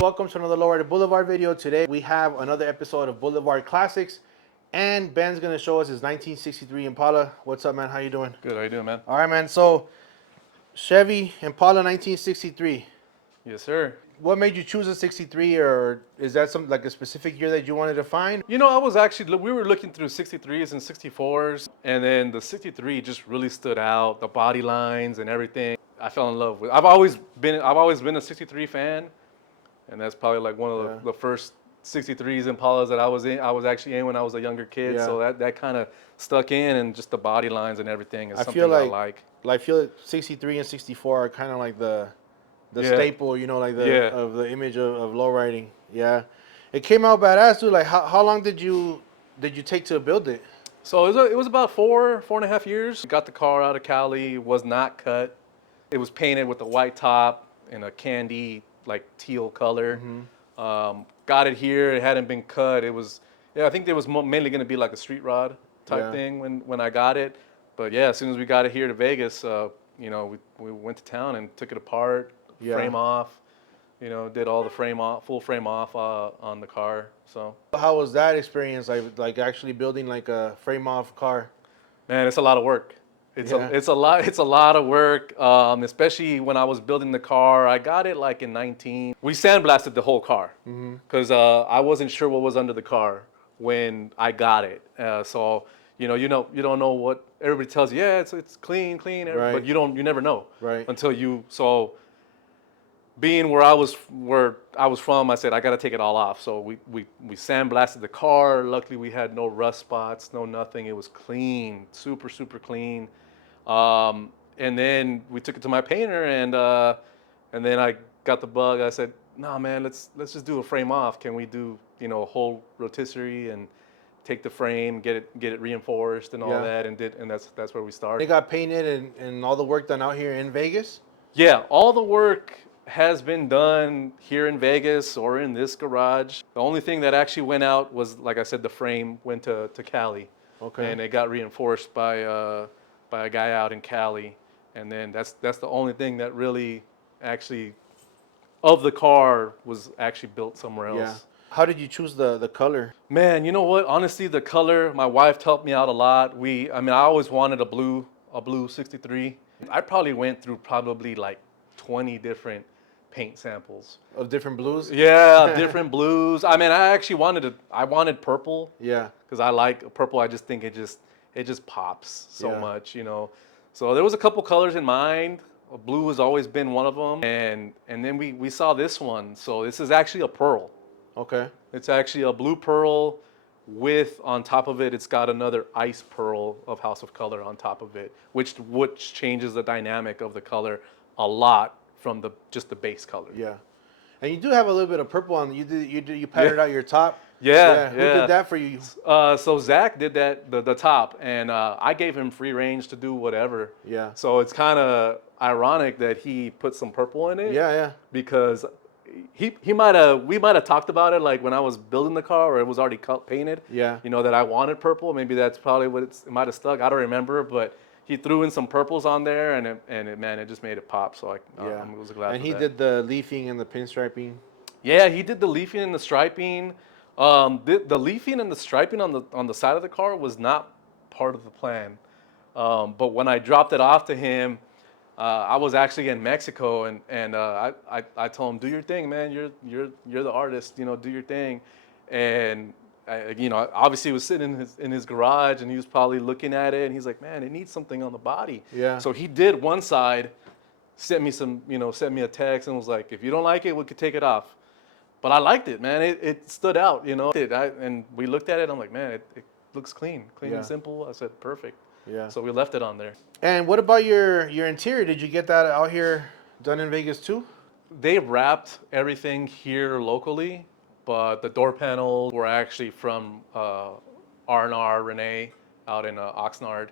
welcome to another Lowrider Boulevard video. Today we have another episode of Boulevard Classics, and Ben's gonna show us his 1963 Impala. What's up, man? How you doing? Good, how you doing, man? All right, man. So Chevy Impala 1963. Yes, sir. What made you choose a 63, or is that some like a specific year that you wanted to find? You know, I was actually, we were looking through 63s and 64s, and then the 63 just really stood out, the body lines and everything. I fell in love with. I've always been a 63 fan, and that's probably like one of the first 63s Impalas that I was actually in when I was a younger kid. Yeah. So that kind of stuck in, and just the body lines and everything is something feel that I like. I feel like 63 and 64 are kind of like the staple, you know, like of the image of low riding. Yeah, it came out badass, dude. Like, how long did you take to build it? So it was about 4.5 years. Got the car out of Cali, was not cut. It was painted with a white top and a candy like teal color. Got it here. It hadn't been cut. It was, I think it was mainly going to be like a street rod type thing when I got it. But yeah, as soon as we got it here to Vegas, you know, we went to town and took it apart, frame off. You know, did all the full frame off on the car. So how was that experience? Like actually building like a frame off car? Man, it's a lot of work. It's a lot of work, especially when I was building the car. I got it like in 19. We sandblasted the whole car because I wasn't sure what was under the car when I got it. So you don't know what everybody tells you. Yeah, it's clean, right. But you never know until you. So being where I was from, I said I got to take it all off. So we sandblasted the car. Luckily, we had no rust spots, no nothing. It was clean, super clean. And then we took it to my painter, and then I got the bug. I said, "Nah, man, let's just do a frame off. Can we do a whole rotisserie and take the frame, get it reinforced and all that?" And that's where we started. It got painted and all the work done out here in Vegas. Yeah, all the work has been done here in Vegas or in this garage. The only thing that actually went out was, like I said, the frame went to Cali. Okay. And it got reinforced by a guy out in Cali. And then that's the only thing that really actually of the car was actually built somewhere else. Yeah. How did you choose the color? Man, you know what? Honestly, the color, my wife helped me out a lot. I always wanted a blue 63. I probably went through like 20 different paint samples of different blues. Yeah, different blues. I mean, I wanted purple. Yeah, because I like purple. I just think it just pops so much, So there was a couple colors in mind. Blue has always been one of them, and then we saw this one. So this is actually a pearl. Okay. It's actually a blue pearl with, on top of it, it's got another ice pearl of House of Color on top of it, which changes the dynamic of the color a lot from just the base color. Yeah, and you do have a little bit of purple on. You patterned out your top. Yeah. Who did that for you? So Zach did that the top, and I gave him free range to do whatever. Yeah. So it's kind of ironic that he put some purple in it. Yeah. Because we might have talked about it like when I was building the car, or it was already painted. Yeah. That I wanted purple. Maybe that's probably what it might have stuck. I don't remember, but he threw in some purples on there, and it just made it pop. So I was glad. And he did the leafing and the pinstriping. Yeah, he did the leafing and the striping. The leafing and the striping on the side of the car was not part of the plan. But when I dropped it off to him, I was actually in Mexico, and I told him, "Do your thing, man. You're the artist. Do your thing." And obviously he was sitting in his garage, and he was probably looking at it, and he's like, "Man, it needs something on the body." Yeah. So he did one side, sent me a text, and was like, "If you don't like it, we could take it off." But I liked it, man. It stood out, and we looked at it. I'm like, man, it looks clean and simple. I said, perfect. Yeah. So we left it on there. And what about your interior? Did you get that out here done in Vegas too? They wrapped everything here locally, but the door panels were actually from R&R Renee out in Oxnard.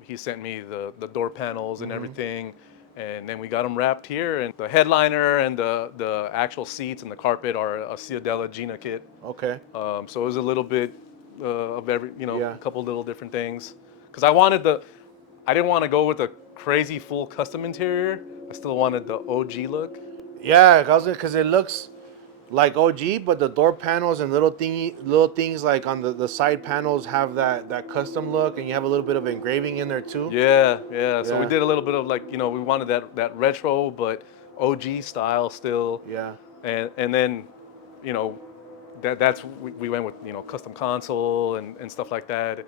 He sent me the door panels and everything. And then we got them wrapped here, and the headliner and the actual seats and the carpet are a Ciudadela Gina kit. Okay. So it was a little bit of every, a couple little different things. Because I didn't want to go with a crazy full custom interior. I still wanted the OG look. Yeah, because it looks like OG, but the door panels and little things like on the side panels have that custom look, and you have a little bit of engraving in there too. Yeah, yeah. So we Yeah, did a little bit of like, you know, we wanted that retro but OG style still. yeah. And then, you know, that's we went with, you know, custom console and stuff like that.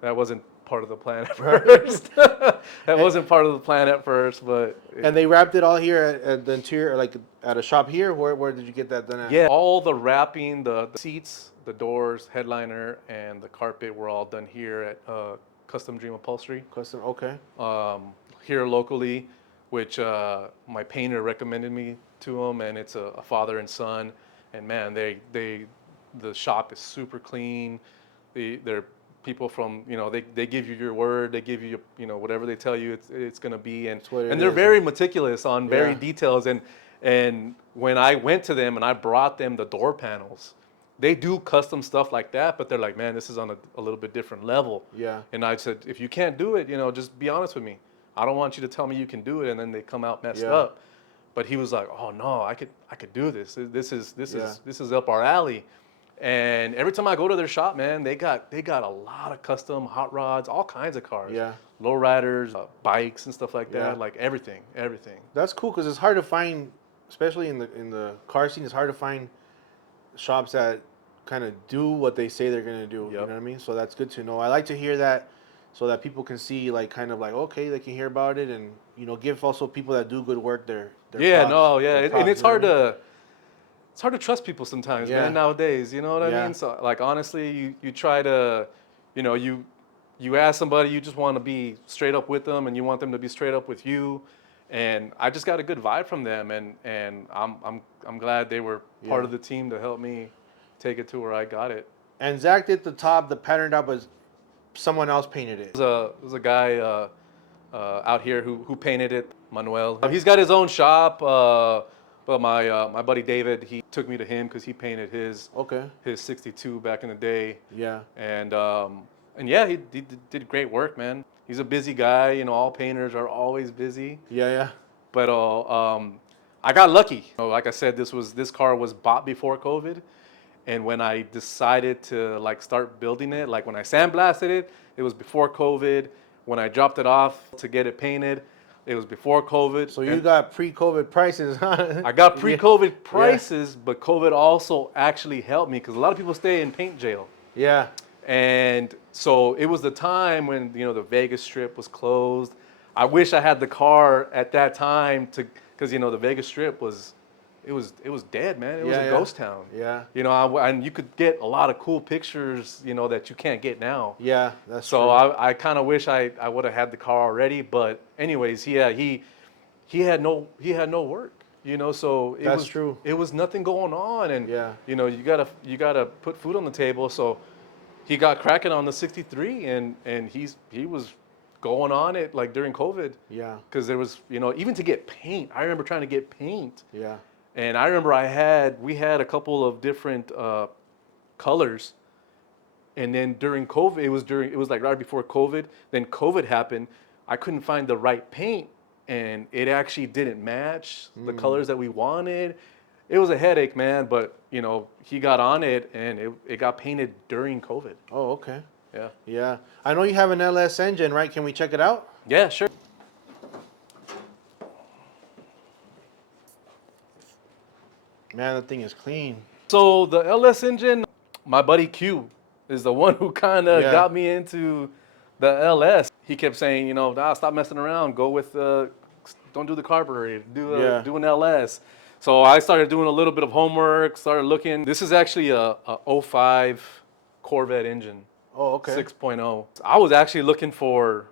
That wasn't part of the plan at first. That and, wasn't part of the plan at first, but and they wrapped it all here at the interior, like at a shop here. Where did you get that done at? yeah, all the wrapping, the seats, the doors, headliner, and the carpet were all done here at Custom Dream Upholstery. Custom. Okay. Here locally, which my painter recommended me to him, and it's a father and son. And man, the shop is super clean. They're people from, you know, they give you your word, they give you, you know, whatever they tell you it's gonna be, and they're very meticulous on very details. And when I went to them and I brought them the door panels, they do custom stuff like that, but they're like, man, this is on a little bit different level. Yeah. And I said, if you can't do it, you know, just be honest with me. I don't want you to tell me you can do it and then they come out messed up. But he was like, oh no, I could do this. This is up our alley. And every time I go to their shop, man, they got a lot of custom hot rods, all kinds of cars. Yeah. Lowriders, bikes and stuff like that, like everything. That's cool because it's hard to find, especially in the car scene. It's hard to find shops that kind of do what they say they're gonna do. You know what I mean? So that's good to know. I like to hear that, so that people can see, like, kind of like, okay, they can hear about it, and, you know, give also people that do good work their props, and it's hard to trust people sometimes, man, nowadays. You know what I mean? So, like, honestly, you try to, you know, you ask somebody, you just want to be straight up with them, and you want them to be straight up with you. And I just got a good vibe from them, and I'm glad they were part of the team to help me take it to where I got it. And Zach did the top, the patterned up, was someone else painted it. There's a guy out here who painted it, Manuel. He's got his own shop, but my buddy David, he took me to him because he painted his 62 back in the day. Yeah. And yeah, he did great work, man. He's a busy guy. You know, all painters are always busy. Yeah. But I got lucky. You know, like I said, this car was bought before COVID. And when I decided to, like, start building it, like when I sandblasted it, it was before COVID. When I dropped it off to get it painted, it was before COVID. So you got pre-COVID prices, huh? I got pre-COVID prices, but COVID also actually helped me because a lot of people stay in paint jail. Yeah. And so it was the time when, you know, the Vegas Strip was closed. I wish I had the car at that time because, you know, the Vegas Strip was dead, man. It was a ghost town. Yeah. You know, and you could get a lot of cool pictures, you know, that you can't get now. Yeah, that's so true. I kind of wish I would have had the car already. But anyways, he had no work. You know, so that's true. It was nothing going on, and you know, you gotta put food on the table. So he got cracking on the 63, and he was going on it like during COVID. Yeah. Because there was, you know, even to get paint. I remember trying to get paint. Yeah. And I remember we had a couple of different colors, and then during COVID, it was like right before COVID. Then COVID happened. I couldn't find the right paint, and it actually didn't match the colors that we wanted. It was a headache, man. But you know, he got on it, and it got painted during COVID. Oh, okay. Yeah. Yeah. I know you have an LS engine, right? Can we check it out? Yeah, sure. Man, that thing is clean. So the LS engine, my buddy Q is the one who kind of got me into the LS. He kept saying, you know, nah, stop messing around. Go with don't do the carburetor. Do an LS. So I started doing a little bit of homework. Started looking. This is actually a 05 Corvette engine. Oh, okay. 6.0. I was actually looking for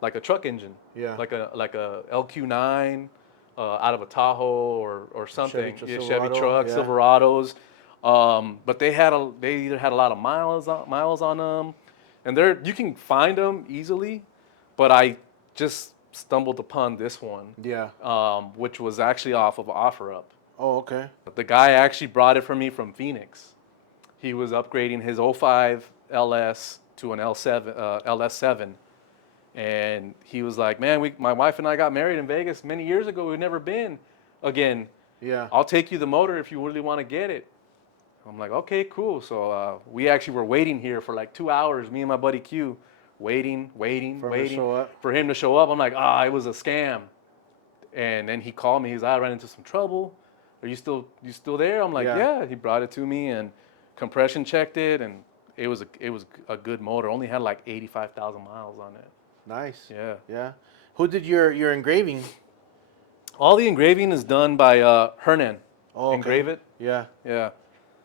like a truck engine. Yeah. Like a LQ9. Out of a Tahoe or something, Chevy truck, Silverados, but they either had a lot of miles on them, and you can find them easily, but I just stumbled upon this one, which was actually off of OfferUp. Oh, okay. The guy actually brought it for me from Phoenix. He was upgrading his 05 LS to an LS7. And he was like, man, my wife and I got married in Vegas many years ago. We've never been again. Yeah. I'll take you the motor if you really want to get it. I'm like, okay, cool. So we actually were waiting here for like 2 hours, me and my buddy Q, waiting For him to show up. for him to show up. I'm like, it was a scam. And then he called me. He's like, I ran into some trouble. Are you still there? I'm like, yeah. He brought it to me and compression checked it, and it was a good motor. Only had like 85,000 miles on it. Nice. Yeah. Yeah. Who did your engraving? All the engraving is done by Hernan. Oh, okay. Engrave It. Yeah. Yeah.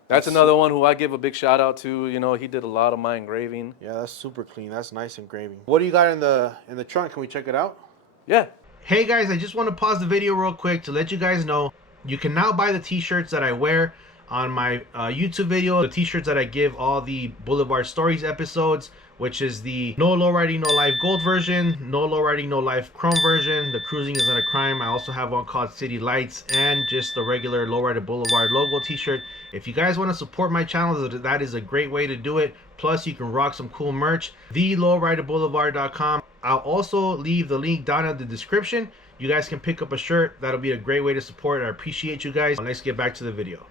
That's another one who I give a big shout out to. You know, he did a lot of my engraving. Yeah, that's super clean. That's nice engraving. What do you got in the trunk? Can we check it out? Yeah. Hey guys, I just want to pause the video real quick to let you guys know you can now buy the t-shirts that I wear on my YouTube video, the t-shirts that I give all the Boulevard Stories episodes, which is the No Lowriding No Life Gold version, No Lowriding No Life Chrome version, the Cruising Is Not a Crime. I also have one called City Lights, and just the regular Lowrider Boulevard logo t-shirt. If you guys want to support my channel, that is a great way to do it. Plus, you can rock some cool merch. TheLowriderBoulevard.com. I'll also leave the link down in the description. You guys can pick up a shirt. That'll be a great way to support. I appreciate you guys. Let's get back to the video.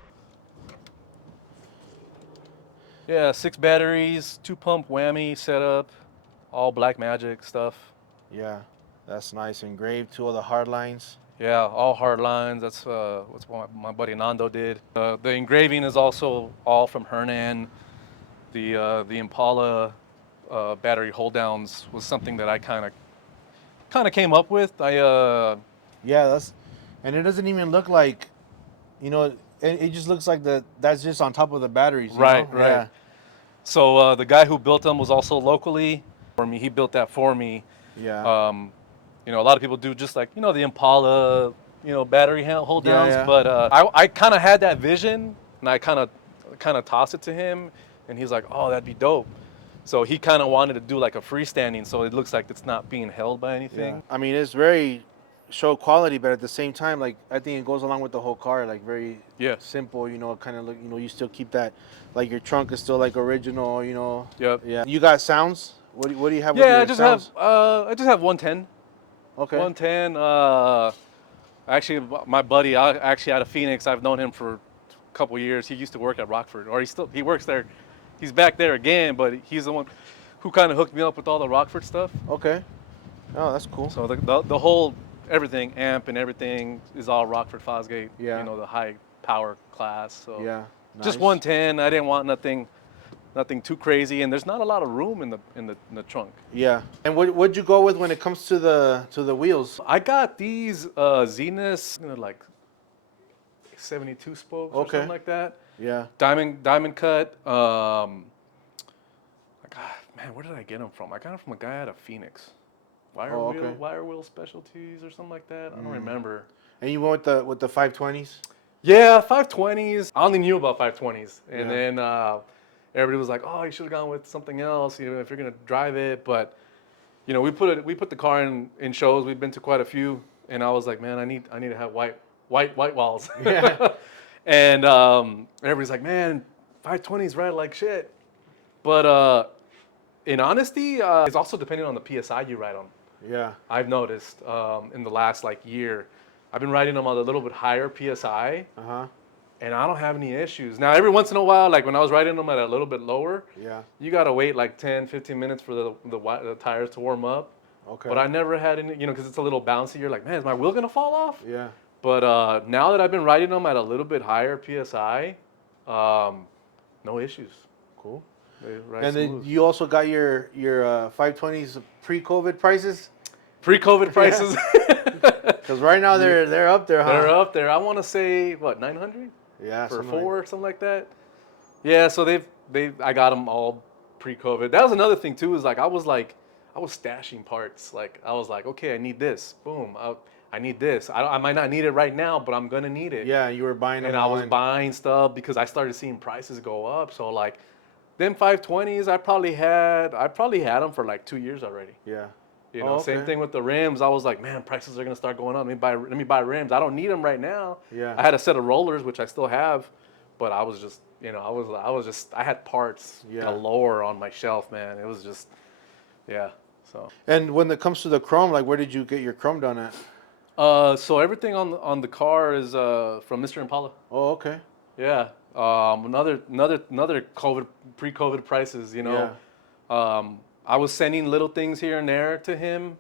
Yeah, 6 batteries, 2-pump whammy setup, all Black Magic stuff. Yeah, that's nice. Engraved, 2 of the hard lines. Yeah, all hard lines. That's what my buddy Nando did. The engraving is also all from Hernan. The Impala battery hold downs was something that I kind of came up with. Yeah, and it doesn't even look like, you know, it just looks like that's just on top of the batteries. You right, know? right. Yeah. So the guy who built them was also locally for me. He built that for me. Yeah. You know, a lot of people do just like, you know, the Impala, you know, battery hold downs. Yeah. But I kind of had that vision, and I kind of tossed it to him, and he's like, oh, that'd be dope. So he kind of wanted to do like a freestanding, so it looks like it's not being held by anything. Yeah. I mean, it's very show quality, but at the same time, like, I think it goes along with the whole car, like very simple, you know, kind of look, you know, you still keep that, like your trunk is still like original, you know. Yep. Yeah. You got sounds? What do you have with your sounds? I just have 110. Okay. 110. Actually, my buddy, actually out of Phoenix, I've known him for a couple years. He used to work at Rockford, or he works there. He's back there again, but he's the one who kind of hooked me up with all the Rockford stuff. Okay. Oh, that's cool. So the whole everything, amp and everything, is all Rockford Fosgate. Yeah. You know, the high power class. So yeah. Nice. Just 110. I didn't want nothing too crazy, and there's not a lot of room in the trunk. Yeah. And what'd you go with when it comes to the wheels? I got these Zenith, you know, like 72 spokes or something like that. Yeah. Diamond cut. Man, where did I get them from? I got them from a guy out of Phoenix. Wire Wheel Specialties or something like that. I don't remember. And you went with the 520s? Yeah, 520s. I only knew about 520s, and then everybody was like, "Oh, you should have gone with something else, you know, if you're gonna drive it." But you know, we put the car in shows. We've been to quite a few, and I was like, "Man, I need to have white walls." Yeah. And everybody's like, "Man, 520s ride like shit." But in honesty, it's also depending on the PSI you ride on. Yeah. I've noticed in the last like year, I've been riding them on a little bit higher PSI. And I don't have any issues. Now, every once in a while, like when I was riding them at a little bit lower, you got to wait like 10, 15 minutes for the tires to warm up. Okay. But I never had any, you know, because it's a little bouncy. You're like, man, is my wheel going to fall off? Yeah. But now that I've been riding them at a little bit higher PSI, no issues. Cool. And then you also got your 520s pre-COVID prices? Pre-COVID prices. Because right now they're up there, huh? They're up there. I want to say, what, 900? Yeah, for 4, something like that. Yeah, so I got them all pre-COVID. That was another thing too. Is like I was stashing parts. Like I was like, okay, I need this. Boom. I need this. I might not need it right now, but I'm gonna need it. Yeah, you were buying them. And I was buying stuff because I started seeing prices go up. So like, them 520s, I probably had them for like 2 years already. Yeah. You know, same thing with the rims. I was like, man, prices are gonna start going up. Let me buy rims. I don't need them right now. Yeah. I had a set of rollers, which I still have, but I was just, you know, I had parts galore on my shelf, man. It was just, yeah. So. And when it comes to the chrome, like, where did you get your chrome done at? So everything on the car is from Mr. Impala. Oh, okay. Yeah. Another COVID pre-COVID prices. You know. Yeah. I was sending little things here and there to him,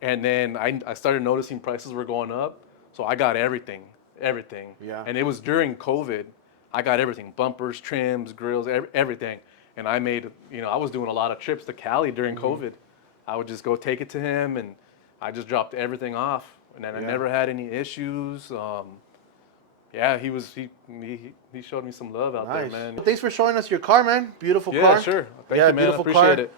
and then I started noticing prices were going up. So I got everything. Yeah. And it was during COVID. I got everything: bumpers, trims, grills, everything. And I made, I was doing a lot of trips to Cali during COVID. I would just go take it to him, and I just dropped everything off, and then I never had any issues. Yeah, he showed me some love out there, man. Thanks for showing us your car, man. Beautiful car. Yeah, sure. Thank you, man. Beautiful Appreciate it.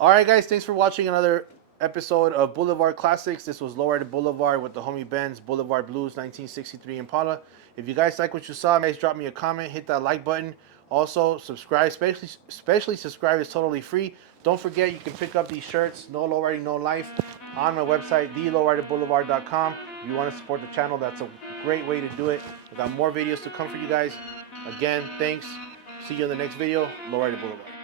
All right, guys. Thanks for watching another episode of Boulevard Classics. This was Lowrider Boulevard with the homie Ben's Boulevard Blues 1963 Impala. If you guys like what you saw, guys, drop me a comment, hit that like button. Also, subscribe, especially subscribe is totally free. Don't forget, you can pick up these shirts, No Lowriding, No Life, on my website, thelowriderboulevard.com. If you want to support the channel, that's a great way to do it. I got more videos to come for you guys. Again, thanks. See you in the next video. Lowrider Boulevard.